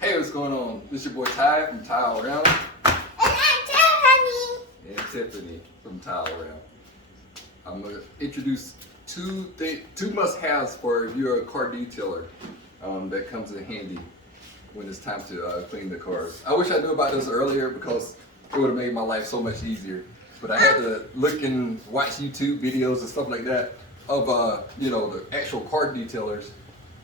Hey, what's going on? This is your boy Ty from Ty All Around. And I'm Tiffany. And Tiffany from Ty All Around. I'm going to introduce two must-haves for if you're a car detailer that comes in handy when it's time to clean the cars. I wish I knew about this earlier because it would have made my life so much easier. But I had to look and watch YouTube videos and stuff like that of the actual car detailers.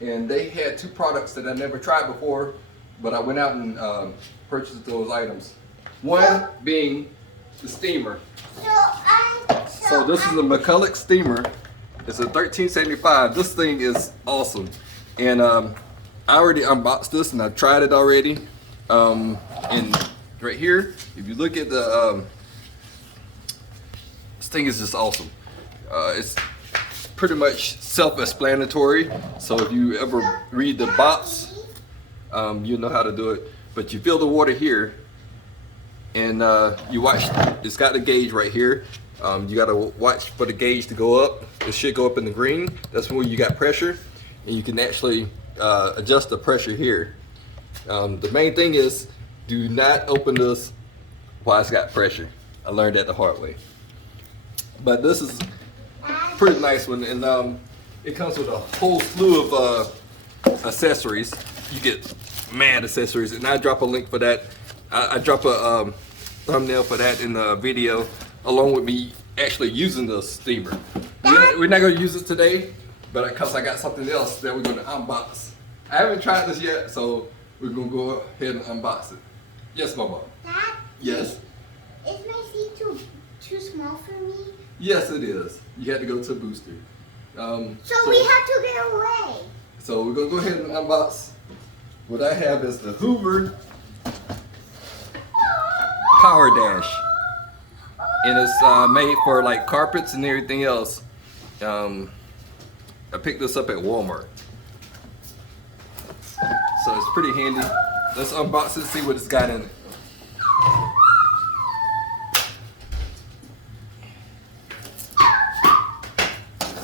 And they had two products that I never tried before, but I went out and purchased those items. One being the steamer. So this is a Mcculloch Steamer. It's a $13.75. This thing is awesome. And I already unboxed this and I've tried it already. And right here, if you look at the, this thing is just awesome. It's pretty much self-explanatory. So if you ever read the box, you know how to do it. But you fill the water here, and you watch. It's got the gauge right here. You gotta watch for the gauge to go up. It should go up in the green. That's when you got pressure, and you can actually adjust the pressure here. The main thing is, do not open this while it's got pressure. I learned that the hard way. But this is pretty nice one, and it comes with a whole slew of accessories. You get mad accessories, and I drop a link for that. I drop a thumbnail for that in the video, along with me actually using the steamer. We're not going to use it today, but because I got something else that we're going to unbox. I haven't tried this yet, so we're going to go ahead and unbox it. Yes, Mama. Dad? Yes? Is my seat too small for me? Yes, it is. You had to go to a booster. So we have to get away. So we're going to go ahead and unbox. What I have is the Hoover Power Dash, and it's made for like carpets and everything else. I picked this up at Walmart, so it's pretty handy. Let's unbox it and see what it's got in it.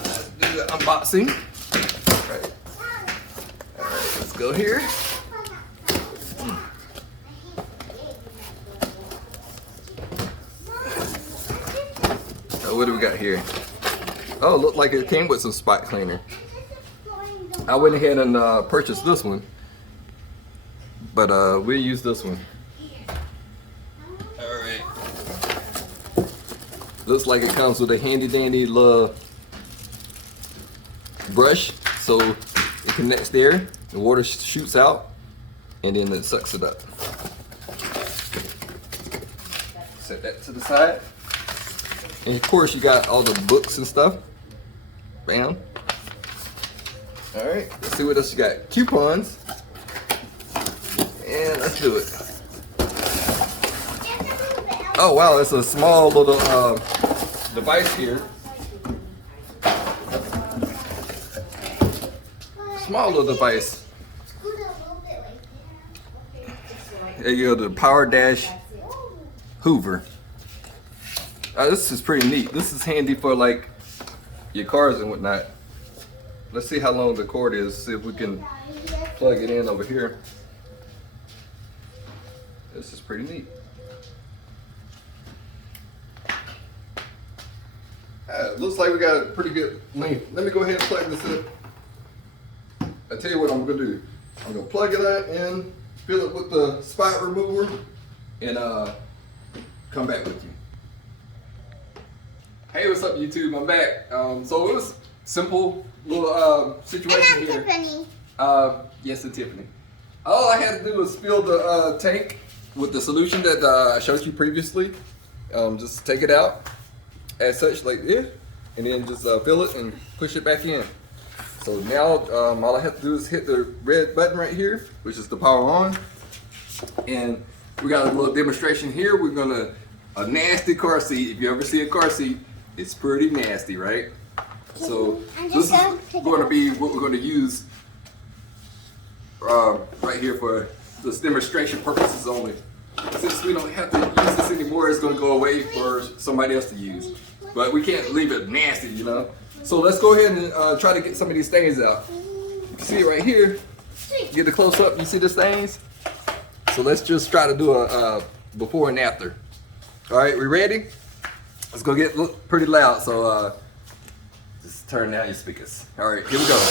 Let's do the unboxing. All right, let's go here. What do we got here? Oh, it looked like it came with some spot cleaner. I went ahead and purchased this one, but we'll use this one. All right. Looks like it comes with a handy dandy little brush, so it connects there. The water shoots out, and then it sucks it up. Set that to the side. And of course you got all the books and stuff. Bam. Alright, let's see what else you got. Coupons. And let's do it. Oh wow, it's a small little device here. Small little device. There you go, the Power Dash Hoover. This is pretty neat. This is handy for like your cars and whatnot. Let's see how long the cord is. See if we can plug it in over here. This is pretty neat. Looks like we got a pretty good length. Let me go ahead and plug this in. I tell you what I'm gonna do. I'm gonna plug it in, fill it with the spot remover, and come back with you. Hey, what's up YouTube? I'm back. So it was simple little situation And I'm here. Tiffany. Yes, and Tiffany. All I had to do was fill the tank with the solution that I showed you previously. Just take it out as such like this, and then just fill it and push it back in. So now all I have to do is hit the red button right here, which is the power on. And we got a little demonstration here. We're gonna, a nasty car seat. If you ever see a car seat, it's pretty nasty, right? So this is going to be what we're going to use right here for this demonstration purposes only. Since we don't have to use this anymore, it's going to go away for somebody else to use. But we can't leave it nasty, you know? So let's go ahead and try to get some of these stains out. You can see it right here. Get the close up, you see the stains? So let's just try to do a before and after. All right, we ready? It's gonna get pretty loud, so just turn down your speakers. All right, here we go.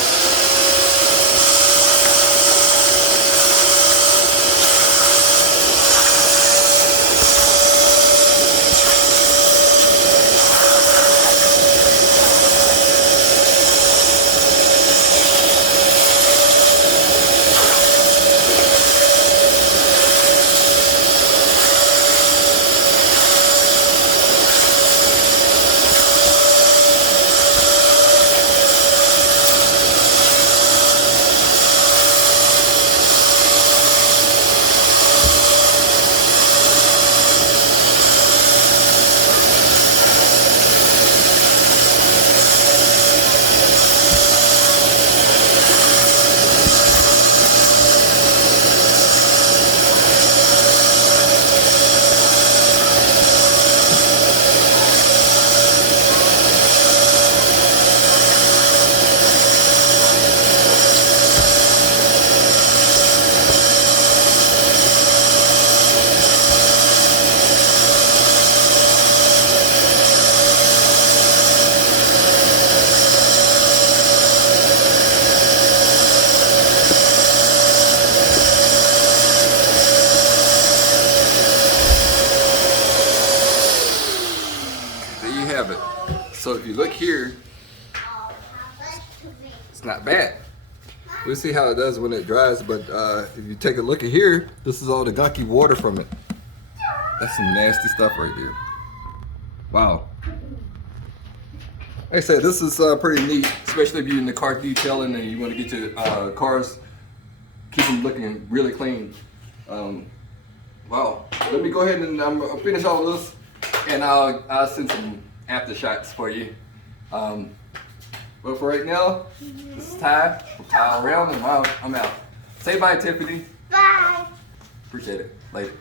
Have it. So if you look here, it's not bad. We'll see how it does when it dries, but if you take a look at here, this is all the gunky water from it. That's some nasty stuff right there. Wow. Like I said, this is pretty neat, especially if you're in the car detailing and you want to get your cars, keep them looking really clean. Wow. Let me go ahead and I'll finish all this, and I'll send some aftershots for you. But for right now, this is Ty from Ty Around, and I'm out. Say bye, Tiffany. Bye. Appreciate it. Later.